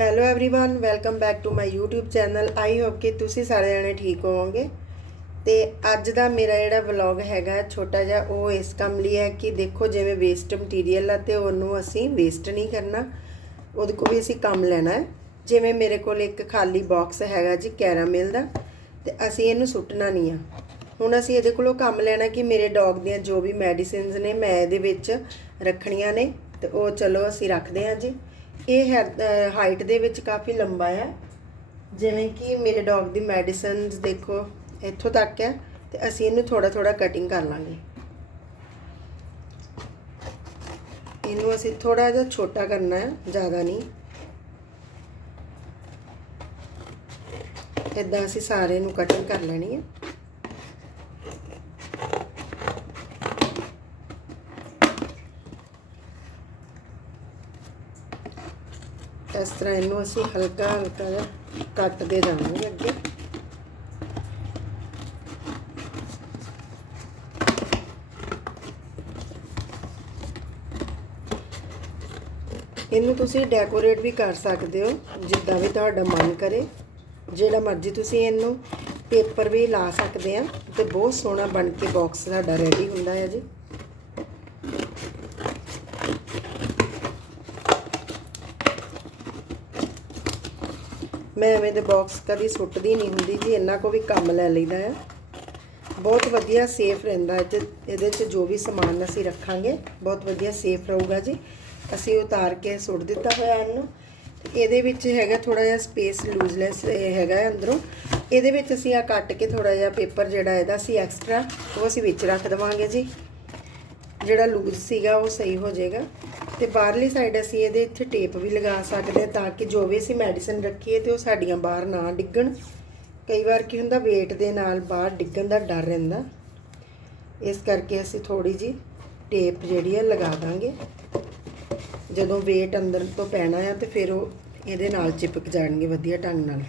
hello everyone welcome back to my YouTube channel I hope ਕਿ ਤੁਸੀਂ ਸਾਰੇ ਜਣੇ ਠੀਕ ਹੋਵੋਗੇ ਤੇ ਅੱਜ ਦਾ ਮੇਰਾ ਜਿਹੜਾ ਵਲੌਗ ਹੈਗਾ ਛੋਟਾ ਜਿਹਾ ਉਹ ਇਸ ਕੰਮ ਲਈ ਹੈ ਕਿ ਦੇਖੋ ਜਿਵੇਂ ਵੇਸਟ ਮਟੀਰੀਅਲ ਆ ਤੇ ਉਹਨੂੰ ਅਸੀਂ ਵੇਸਟ ਨਹੀਂ ਕਰਨਾ ਉਹਦੇ ਕੋਲ ਵੀ ਅਸੀਂ ਕੰਮ ਲੈਣਾ ਹੈ ਜਿਵੇਂ ਮੇਰੇ ਕੋਲ ਇੱਕ ਖਾਲੀ ਬਾਕਸ ਹੈਗਾ ਜੀ ਕੈਰਾਮੇਲ ਦਾ ਤੇ ਅਸੀਂ ਇਹਨੂੰ ਸੁੱਟਣਾ ਨਹੀਂ ਆ ਹੁਣ ਅਸੀਂ ਇਹਦੇ ਕੋਲੋਂ ਕੰਮ ਲੈਣਾ ਕਿ ਮੇਰੇ ਡੌਗ ਦੀਆਂ ਜੋ ਵੀ ਮੈਡੀਸਿਨਸ ਨੇ ਮੈਂ ਇਹਦੇ ਵਿੱਚ ਰੱਖਣੀਆਂ ਨੇ ਤੇ ਉਹ ਚਲੋ ਅਸੀਂ ਰੱਖਦੇ ਹਾਂ ਜੀ ਇਹ ਹਾਈਟ ਦੇ ਵਿੱਚ ਕਾਫੀ ਲੰਬਾ ਹੈ। ਜਿਵੇਂ ਕਿ ਮੇਰੇ ਡੌਗ ਦੀ ਮੈਡੀਸਿਨਸ ਦੇਖੋ, ਇੱਥੋਂ ਤੱਕ ਹੈ ਤੇ ਅਸੀਂ ਇਹਨੂੰ ਥੋੜਾ ਥੋੜਾ ਕਟਿੰਗ ਕਰ ਲਾਂਗੇ। ਇਹਨੂੰ ਅਸੀਂ ਥੋੜਾ ਜਿਹਾ ਛੋਟਾ ਕਰਨਾ ਹੈ, ਜ਼ਿਆਦਾ ਨਹੀਂ। ਇਦਾਂ ਅਸੀਂ ਸਾਰੇ ਨੂੰ ਕਟਿੰਗ ਕਰ ਲੈਣੀ ਹੈ। ਇਸ ਤਰ੍ਹਾਂ ਇਹਨੂੰ ਅਸੀਂ ਹਲਕਾ ਹਲਕਾ ਜਿਹਾ ਕੱਟਦੇ ਜਾਵਾਂਗੇ ਅੱਗੇ। ਇਹਨੂੰ ਤੁਸੀਂ ਡੈਕੋਰੇਟ ਵੀ ਕਰ ਸਕਦੇ ਹੋ, ਜਿੱਦਾਂ ਵੀ ਤੁਹਾਡਾ ਮਨ ਕਰੇ। ਜਿਹੜਾ ਮਰਜ਼ੀ ਤੁਸੀਂ ਇਹਨੂੰ ਪੇਪਰ ਵੀ ਲਾ ਸਕਦੇ ਆ ਤੇ ਬਹੁਤ ਸੋਹਣਾ ਬਣ ਕੇ ਬਾਕਸ ਸਾਡਾ ਰੈਡੀ ਹੁੰਦਾ ਹੈ ਜੀ। ਮੈਂ ਐਵੇਂ ਦੇ ਬਾਕਸ ਕਦੀ ਸੁੱਟਦੀ ਨਹੀਂ ਹੁੰਦੀ ਜੀ ਇਹਨਾਂ ਕੋ ਵੀ ਕੰਮ ਲੈ ਲਈਦਾ ਹੈ ਬਹੁਤ ਵਧੀਆ ਸੇਫ ਰਹਿੰਦਾ ਹੈ ਇਹਦੇ 'ਚ ਜੋ ਵੀ ਸਮਾਨ ਅਸੀਂ ਰੱਖਾਂਗੇ, ਬਹੁਤ ਵਧੀਆ ਸੇਫ ਰਹੂਗਾ ਜੀ। ਅਸੀਂ ਉਤਾਰ ਕੇ ਸੁੱਟ ਦਿੱਤਾ ਹੋਇਆ ਇਹਨੂੰ। ਇਹਦੇ ਵਿੱਚ ਹੈਗਾ ਥੋੜਾ ਜਿਹਾ ਸਪੇਸ ਲੂਜ਼ਲੈਸ ਹੈਗਾ ਅੰਦਰੋਂ। ਇਹਦੇ ਵਿੱਚ ਅਸੀਂ ਆ ਕੱਟ ਕੇ ਥੋੜਾ ਜਿਹਾ ਪੇਪਰ ਜਿਹੜਾ ਇਹਦਾ ਸੀ ਐਕਸਟਰਾ ਉਹ ਅਸੀਂ ਵਿੱਚ ਰੱਖ ਦਵਾਂਗੇ ਜੀ। ਜਿਹੜਾ ਲੂਜ਼ ਸੀਗਾ ਉਹ ਸਹੀ ਹੋ ਜਾਏਗਾ। ਤੇ ਬਾਹਰਲੀ ਸਾਈਡ ਅਸੀਂ ਇਹਦੇ ਇੱਥੇ ਟੇਪ ਵੀ ਲਗਾ ਸਕਦੇ ਹਾਂ ਤਾਂ ਕਿ ਜੋ ਵੀ ਅਸੀਂ ਮੈਡੀਸਨ ਰੱਖੀਏ ਤੇ ਉਹ ਸਾਡੀਆਂ ਬਾਹਰ ਨਾ ਡਿੱਗਣ। ਕਈ ਵਾਰ ਕੀ ਹੁੰਦਾ, weight ਦੇ ਨਾਲ ਬਾਹਰ ਡਿੱਗਣ ਦਾ ਡਰ ਰਹਿੰਦਾ। ਇਸ ਕਰਕੇ ਅਸੀਂ ਥੋੜੀ ਜੀ ਟੇਪ ਜਿਹੜੀ ਹੈ ਲਗਾ ਦਾਂਗੇ। ਜਦੋਂ weight ਅੰਦਰ ਤੋਂ ਪੈਣਾ ਆ ਤੇ ਫਿਰ ਉਹ ਇਹਦੇ ਨਾਲ ਚਿਪਕ ਜਾਣਗੇ ਵਧੀਆ ਢੰਗ ਨਾਲ।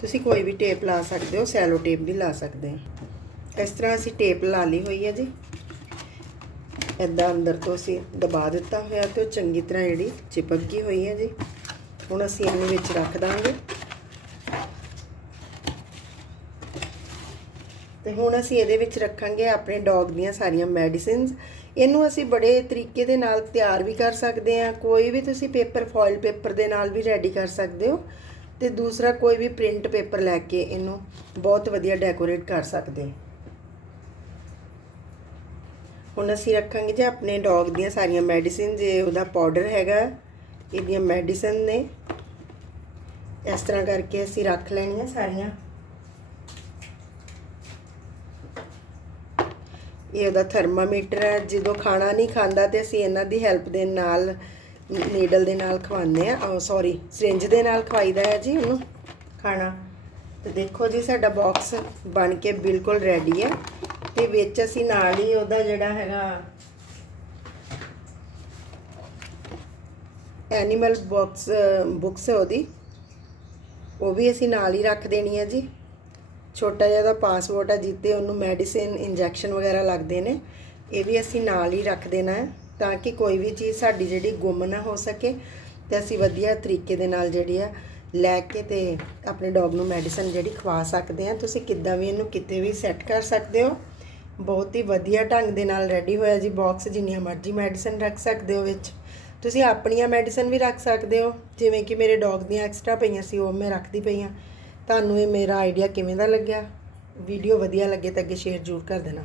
ਤੁਸੀਂ ਕੋਈ ਵੀ ਟੇਪ ਲਾ ਸਕਦੇ ਹੋ ਸੈਲੋ ਟੇਪ ਵੀ ਲਾ ਸਕਦੇ ਹੋ। ਇਸ ਤਰ੍ਹਾਂ ਅਸੀਂ ਟੇਪ ਲਾ ਲਈ ਹੋਈ ਹੈ ਜੀ। ਇਦਾਂ ਅੰਦਰ ਤੋਂ ਅਸੀਂ ਦਬਾ ਦਿੱਤਾ ਹੋਇਆ ਤੇ ਉਹ ਚੰਗੀ ਤਰ੍ਹਾਂ ਜਿਹੜੀ ਚਿਪਕ ਗਈ ਹੋਈ ਹੈ ਜੀ। ਹੁਣ ਅਸੀਂ ਇਹਨੂੰ ਵਿੱਚ ਰੱਖ ਦਾਂਗੇ। ਤੇ ਹੁਣ ਅਸੀਂ ਇਹਦੇ ਵਿੱਚ ਰੱਖਾਂਗੇ ਆਪਣੇ ਡੌਗ ਦੀਆਂ ਸਾਰੀਆਂ ਮੈਡੀਸਿਨਸ। ਇਹਨੂੰ ਅਸੀਂ ਬੜੇ ਤਰੀਕੇ ਦੇ ਨਾਲ ਤਿਆਰ ਵੀ ਕਰ ਸਕਦੇ ਹਾਂ। ਕੋਈ ਵੀ ਤੁਸੀਂ ਪੇਪਰ, ਫੋਇਲ ਪੇਪਰ ਦੇ ਨਾਲ ਵੀ ਰੈਡੀ ਕਰ ਸਕਦੇ ਹੋ। ਤੇ ਦੂਸਰਾ ਕੋਈ ਵੀ ਪ੍ਰਿੰਟ ਪੇਪਰ ਲੈ ਕੇ ਇਹਨੂੰ ਬਹੁਤ ਵਧੀਆ ਡੈਕੋਰੇਟ ਕਰ ਸਕਦੇ ਹੁਣ ਅਸੀਂ ਰੱਖਾਂਗੇ ਜੀ ਆਪਣੇ ਡੌਗ ਦੀਆਂ ਸਾਰੀਆਂ ਮੈਡੀਸਿਨ, ਜੇ ਉਹਦਾ ਪਾਊਡਰ ਹੈਗਾ, ਇਹਦੀਆਂ ਮੈਡੀਸਨ ਨੇ। ਇਸ ਤਰ੍ਹਾਂ ਕਰਕੇ ਅਸੀਂ ਰੱਖ ਲੈਣੀਆਂ ਸਾਰੀਆਂ। ਇਹ ਉਹਦਾ ਥਰਮਾਮੀਟਰ ਹੈ, ਜਦੋਂ ਖਾਣਾ ਨਹੀਂ ਖਾਂਦਾ ਤੇ ਅਸੀਂ ਇਹਨਾਂ ਦੀ ਹੈਲਪ ਦੇ ਨਾਲ ਨੀਡਲ ਦੇ ਨਾਲ ਖਵਾਉਂਦੇ ਆ ਸੌਰੀ ਸਿਰਿੰਜ ਦੇ ਨਾਲ ਖਵਾਈਦਾ ਹੈ ਜੀ ਉਹਨੂੰ ਖਾਣਾ। ਤੇ ਦੇਖੋ ਜੀ, ਸਾਡਾ ਬਾਕਸ ਬਣ ਕੇ ਬਿਲਕੁਲ ਰੈਡੀ ਹੈ। ਤੇ ਵਿੱਚ ਅਸੀਂ ਨਾਲ ਹੀ ਉਹਦਾ ਜਿਹੜਾ ਹੈਗਾ ਐਨੀਮਲ ਬਾਕਸ ਬੁੱਕਸ ਹੈ ਉਹਦੀ। ਉਹ ਵੀ ਅਸੀਂ ਨਾਲ ਹੀ ਰੱਖ ਦੇਣੀ ਹੈ ਜੀ। ਛੋਟਾ ਜਿਹਾ ਦਾ ਪਾਸਪੋਰਟ ਹੈ ਜਿੱਤੇ ਉਹਨੂੰ ਮੈਡੀਸਿਨ ਇੰਜੈਕਸ਼ਨ ਵਗੈਰਾ ਲੱਗਦੇ ਨੇ। ਇਹ ਵੀ ਅਸੀਂ ਨਾਲ ਹੀ ਰੱਖ ਦੇਣਾ ਹੈ ਤਾਂ ਕਿ ਕੋਈ ਵੀ ਚੀਜ਼ ਸਾਡੀ ਜਿਹੜੀ ਗੁੰਮ ਨਾ ਹੋ ਸਕੇ ਤੇ ਅਸੀਂ ਵਧੀਆ ਤਰੀਕੇ ਦੇ ਨਾਲ ਜਿਹੜੀ ਆ ਲੈ ਕੇ ਤੇ ਆਪਣੇ ਡੌਗ ਨੂੰ ਮੈਡੀਸਨ ਜਿਹੜੀ ਖਵਾ ਸਕਦੇ ਆ ਤੁਸੀਂ ਕਿੱਦਾਂ ਵੀ ਇਹਨੂੰ ਕਿਤੇ ਵੀ ਸੈੱਟ ਕਰ ਸਕਦੇ ਹੋ। ਬਹੁਤ ਹੀ ਵਧੀਆ ਢੰਗ ਦੇ ਨਾਲ ਰੈਡੀ ਹੋਇਆ ਜੀ ਬਾਕਸ ਜਿੰਨੀਆਂ ਮਰਜ਼ੀ ਮੈਡੀਸਨ ਰੱਖ ਸਕਦੇ ਹੋ ਵਿੱਚ। ਤੁਸੀਂ ਆਪਣੀਆਂ ਮੈਡੀਸਨ ਵੀ ਰੱਖ ਸਕਦੇ ਹੋ। ਜਿਵੇਂ ਕਿ ਮੇਰੇ ਡੌਗ ਦੀਆਂ ਐਕਸਟਰਾ ਪਈਆਂ ਸੀ, ਉਹ ਮੈਂ ਰੱਖਦੀ ਪਈ ਆ ਤੁਹਾਨੂੰ ਇਹ ਮੇਰਾ ਆਈਡੀਆ ਕਿਵੇਂ ਦਾ ਲੱਗਿਆ? ਵੀਡੀਓ ਵਧੀਆ ਲੱਗੇ ਤਾਂ ਅੱਗੇ ਸ਼ੇਅਰ ਜ਼ਰੂਰ ਕਰ ਦੇਣਾ।